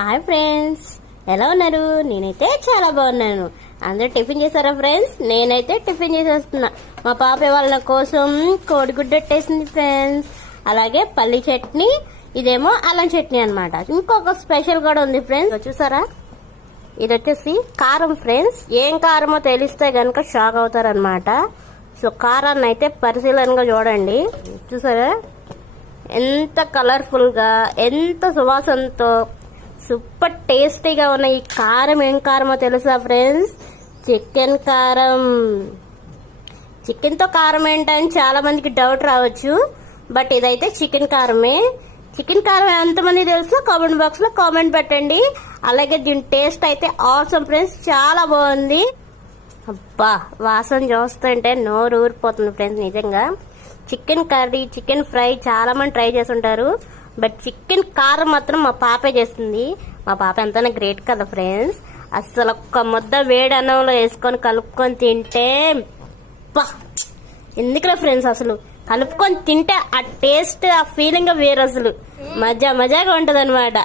Hi friends, ఎలా ఉన్నారు? నేనైతే చాలా బాగున్నాను. అందరూ టిఫిన్ చేశారా ఫ్రెండ్స్? నేనైతే టిఫిన్ చేసేస్తున్నా. మా పాప వాళ్ళ కోసం కోడిగుడ్డు పెట్టేసింది ఫ్రెండ్స్. అలాగే పల్లి చట్నీ, ఇదేమో అల్లం చట్నీ అన్నమాట. ఇంకొక స్పెషల్ కూడా ఉంది ఫ్రెండ్స్, చూసారా? ఇది వచ్చేసి కారం ఫ్రెండ్స్. ఏం కారమో తెలిస్తే గనుక షాక్ అవుతారనమాట. సో కారాన్ని అయితే పరిశీలనగా చూడండి. చూసారా ఎంత కలర్ఫుల్ గా, ఎంత సువాసనతో, సూపర్ టేస్టీగా ఉన్న ఈ కారం ఏం కారమో తెలుసా ఫ్రెండ్స్? చికెన్ కారం. చికెన్ తో కారం ఏంటని చాలా మందికి డౌట్ రావచ్చు, బట్ ఇదైతే చికెన్ కారమే. చికెన్ కారం ఎంతమంది తెలుసో కామెంట్ బాక్స్ లో కామెంట్ పెట్టండి. అలాగే దీని టేస్ట్ అయితే ఆసమ్ ఫ్రెండ్స్, చాలా బాగుంది. అబ్బా, వాసన చూస్తుంటే నోరు ఊరిపోతుంది ఫ్రెండ్స్. నిజంగా చికెన్ కర్రీ, చికెన్ ఫ్రై చాలా మంది ట్రై చేసి ఉంటారు, బట్ చికెన్ కారం మాత్రం మా పాపే చేస్తుంది. మా పాప ఎంతైనా గ్రేట్ కదా ఫ్రెండ్స్. అసలు ఒక్క ముద్ద వేడి అన్నంలో వేసుకొని కలుపుకొని తింటే ఎందుకులే ఫ్రెండ్స్, అసలు కలుపుకొని తింటే ఆ టేస్ట్, ఆ ఫీలింగ్ వేరు. అసలు మజాగా ఉంటది అనమాట.